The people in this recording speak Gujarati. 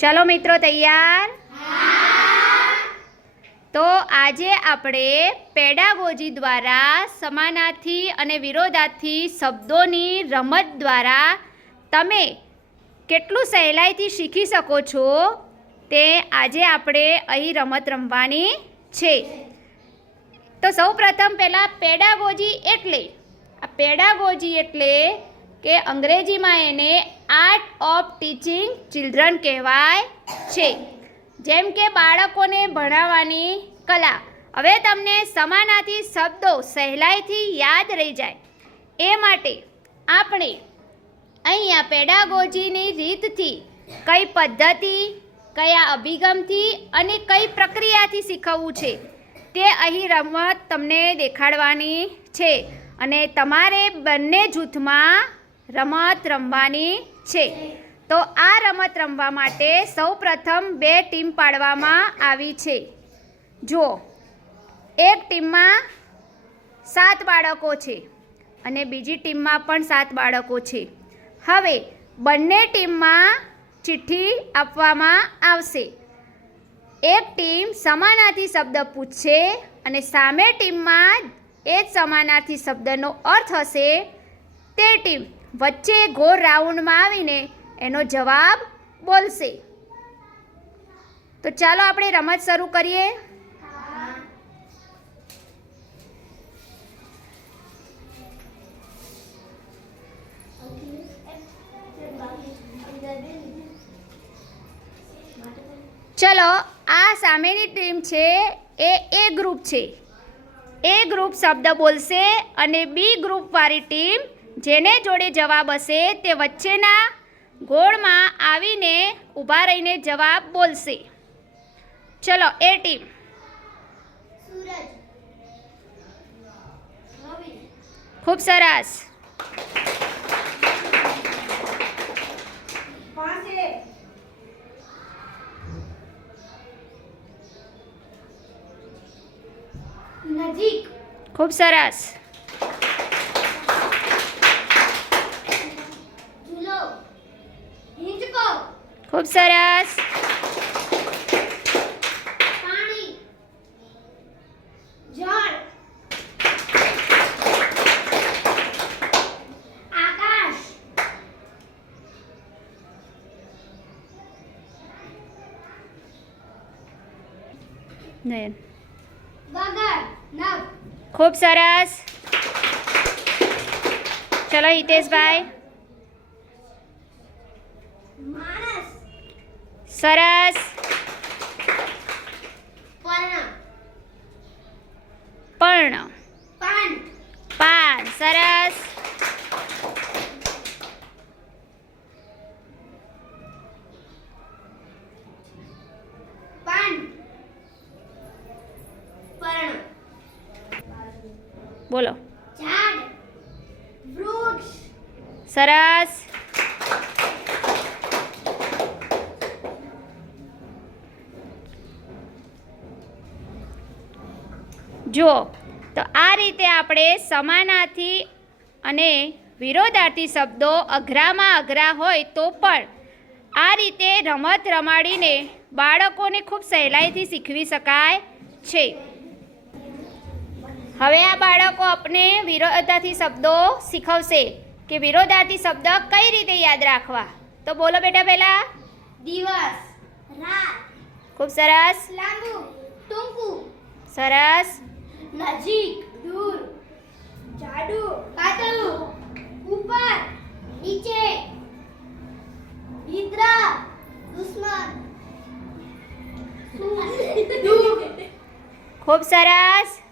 ચલો મિત્રો તૈયાર? તો આજે આપણે પેડાગોજી દ્વારા સમાનાર્થી અને વિરોધાર્થી શબ્દોની રમત દ્વારા તમે કેટલું સહેલાઈથી શીખી શકો છો તે આજે આપણે અહીં રમત રમવાની છે. તો સૌ પ્રથમ પહેલાં પેડાગોજી એટલે, આ પેડાગોજી એટલે કે અંગ્રેજીમાં એને આર્ટ ઓફ ટીચિંગ ચિલ્ડ્રન કહેવાય છે. જેમ કે બાળકોને ભણાવવાની કલા. હવે તમને સમાનાથી શબ્દો સહેલાઈથી યાદ રહી જાય. એ માટે આપણે અહીંયા પેડાગોજીની રીતથી કઈ પદ્ધતિ, કયા અભિગમથી અને કઈ પ્રક્રિયાથી શીખવવું છે તે અહીં રમત તમને દેખાડવાની છે. અને તમારે બંને જૂથમાં રમત રમવાની છે. તો આ રમત રમવા માટે સૌપ્રથમ બે ટીમ પાડવામાં આવી છે. જુઓ, એક ટીમમાં સાત બાળકો છે અને બીજી ટીમમાં પણ સાત બાળકો છે. હવે બંને ટીમમાં ચિઠ્ઠી આપવામાં આવશે. એક ટીમ સમાનાર્થી શબ્દ પૂછશે અને સામે ટીમમાં એ જ સમાનાર્થી શબ્દનો અર્થ હશે તે ટીમ. વચ્ચે ઘોર રાઉન્ડમાં આવીને એનો જવાબ બોલશે. તો ચાલો આપણે રમત શરૂ કરીએ. ચલો, આ સામેની ટીમ છે, એ એ ગ્રુપ છે. એ ગ્રુપ શબ્દ બોલશે અને બી ગ્રુપવાળી ટીમ જેને જોડે જવાબ હશે તે વચ્ચેના ગોળમાં આવીને ઊભા રહીને જવાબ બોલશે. ચલો, એ ટીમ. ખૂબ સરસ. નજીક ખૂબ સરસ. ખૂબ સરસ. આકાશ. નયન. ખૂબ સરસ. ચલો હિતેશભાઈ. સરસ પર્ણ પર્ણ પાન પાન સરસ પાન પર્ણ બોલો ઝાડ વૃક્ષ સરસ જુઓ તો આ રીતે આપણે સમાનાર્થી અને વિરોધાર્થી શબ્દો અઘરામાં અઘરા હોય તો પણ આ રીતે રમત રમાડીને બાળકોને ખૂબ સહેલાઈથી શીખવી શકાય છે. હવે આ બાળકો આપણે વિરોધાર્થી શબ્દો શીખવશે કે વિરોધાર્થી શબ્દ કઈ રીતે યાદ રાખવા? તો બોલો બેટા પહેલા. દિવસ રાત ખૂબ સરસ. લાંબુ ટૂંકું. સરસ. નજીક દૂર. જાડુ પાતળું ઉપર નીચે. મિત્ર દુશ્મન. ખૂબ સરસ.